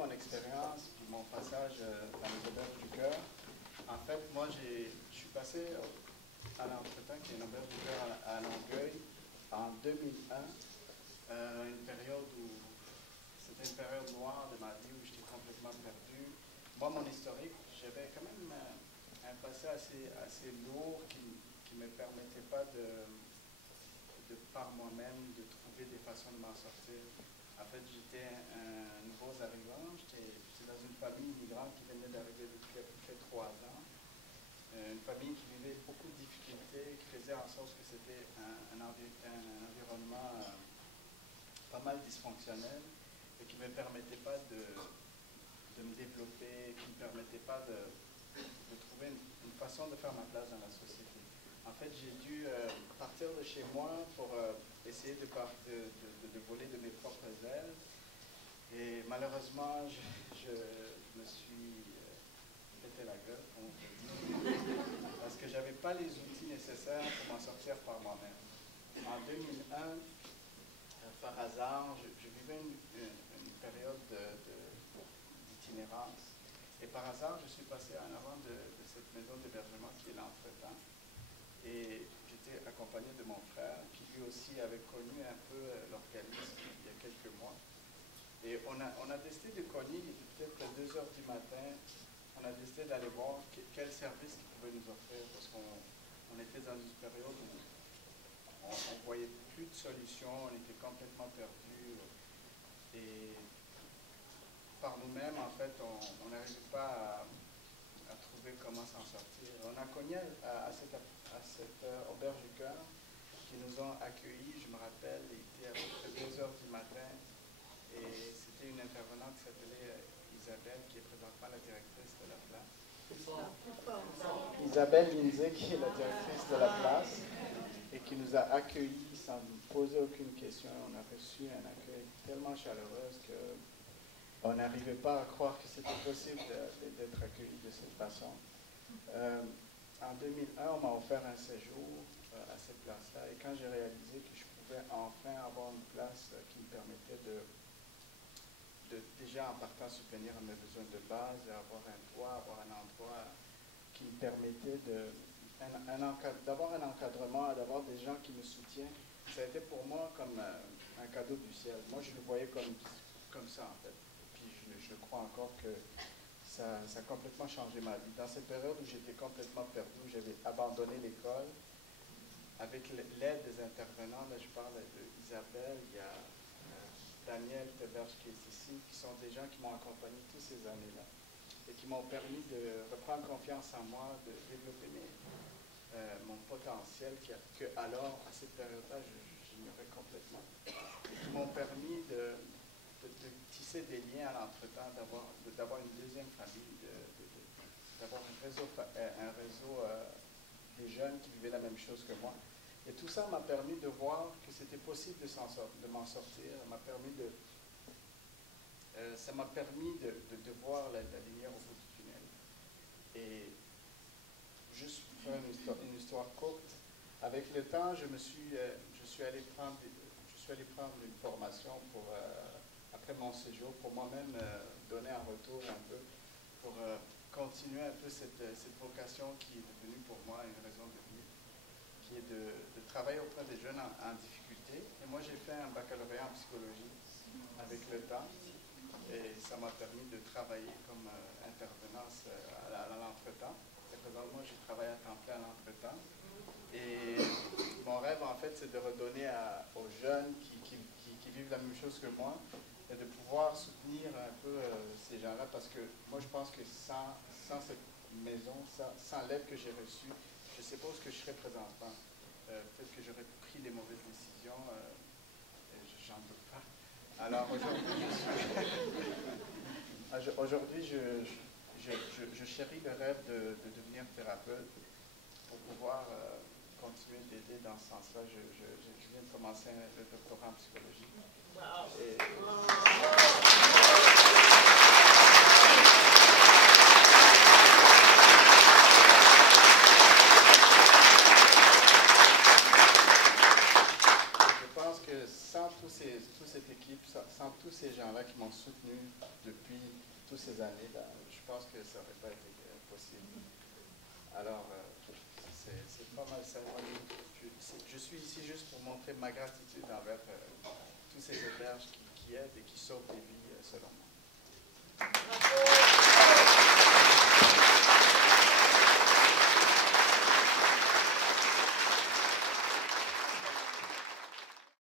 Mon expérience, puis mon passage dans les auberges du cœur. En fait, moi, je suis passé à l'entretien qui est une auberge du cœur à Longueuil en 2001, une période où c'était une période noire de ma vie où j'étais complètement perdu. Moi, mon historique, j'avais quand même un passé assez lourd qui ne me permettait pas de par moi-même de trouver des façons de m'en sortir. En fait, j'étais un nouveau arrivant, j'étais dans une famille immigrante qui venait d'arriver depuis à peu près 3 ans. Une famille qui vivait beaucoup de difficultés, qui faisait en sorte que c'était un environnement pas mal dysfonctionnel et qui ne me permettait pas de me développer, qui ne me permettait pas de trouver une façon de faire ma place dans la société. En fait, j'ai dû partir de chez moi pour essayer de voler de mes propres ailes. Et malheureusement, je me suis pété la gueule, comme on peut dire, parce que je n'avais pas les outils nécessaires pour m'en sortir par moi-même. En 2001, par hasard, je vivais une période d'itinérance. Et par hasard, je suis passé en avant de cette maison d'hébergement qui est l'Entretemps. Et j'étais accompagné de mon frère, qui lui aussi avait connu un peu l'organisme il y a quelques mois. Et on a décidé de cogner, il était peut-être 2 heures du matin, on a décidé d'aller voir quel service il pouvait nous offrir, parce qu'on était dans une période où on ne voyait plus de solution, on était complètement perdus. Et par nous-mêmes, en fait, on n'arrivait pas à trouver comment s'en sortir. On a cogné à cette auberge du cœur qui nous ont accueillis, je me rappelle, il était à peu près 2 heures du matin. Et c'était une intervenante qui s'appelait Isabelle, qui est présentement la directrice de la place. Isabelle Lindsay, qui est la directrice de la place, et qui nous a accueillis sans nous poser aucune question. On a reçu un accueil tellement chaleureux qu'on n'arrivait pas à croire que c'était possible d'être accueilli de cette façon. En 2001, on m'a offert un séjour à cette place-là, et quand j'ai réalisé que je pouvais enfin avoir une place qui me permettait de déjà en partant subvenir à mes besoins de base, avoir un toit, avoir un endroit qui me permettait d'avoir un encadrement, d'avoir des gens qui me soutiennent. Ça a été pour moi comme un cadeau du ciel. Moi, je le voyais comme ça, en fait. Puis je crois encore que ça a complètement changé ma vie. Dans cette période où j'étais complètement perdu, où j'avais abandonné l'école, avec l'aide des intervenants, là, je parle d'Isabelle, il y a Daniel Teberge qui est ici, qui sont des gens qui m'ont accompagné toutes ces années-là et qui m'ont permis de reprendre confiance en moi, de développer mon potentiel que alors, à cette période-là, j'ignorais complètement. Qui m'ont permis de tisser des liens à l'entretemps, d'avoir une deuxième famille, d'avoir un réseau des jeunes qui vivaient la même chose que moi. Et tout ça m'a permis de voir que c'était possible de m'en sortir. Ça m'a permis de voir la lumière au bout du tunnel. Et juste pour faire une histoire courte, avec le temps, je suis allé prendre une formation après mon séjour pour moi-même donner un retour un peu, pour continuer un peu cette vocation qui est devenue pour moi une raison de vie, qui est de travailler auprès des jeunes en difficulté. Et moi, j'ai fait un baccalauréat en psychologie avec le temps. Et ça m'a permis de travailler comme intervenance à l'entretemps. Et présentement, je travaille à temps plein à l'entretemps. Et mon rêve, en fait, c'est de redonner aux jeunes qui vivent la même chose que moi et de pouvoir soutenir un peu ces gens-là, parce que moi, je pense que sans cette maison, sans l'aide que j'ai reçue, je ne sais pas où je serais présentement. Peut-être que j'aurais pris les mauvaises décisions, j'en doute pas. Alors aujourd'hui, je chéris le rêve de devenir thérapeute pour pouvoir continuer d'aider dans ce sens-là. Je viens de commencer le doctorat en psychologie. Je pense que sans toute cette équipe, sans tous ces gens-là qui m'ont soutenu depuis ces années-là, je pense que ça n'aurait pas été possible. Alors, c'est pas mal symbolique. Je suis ici juste pour montrer ma gratitude envers tous ces auberges qui aident et qui sauvent des vies, selon moi.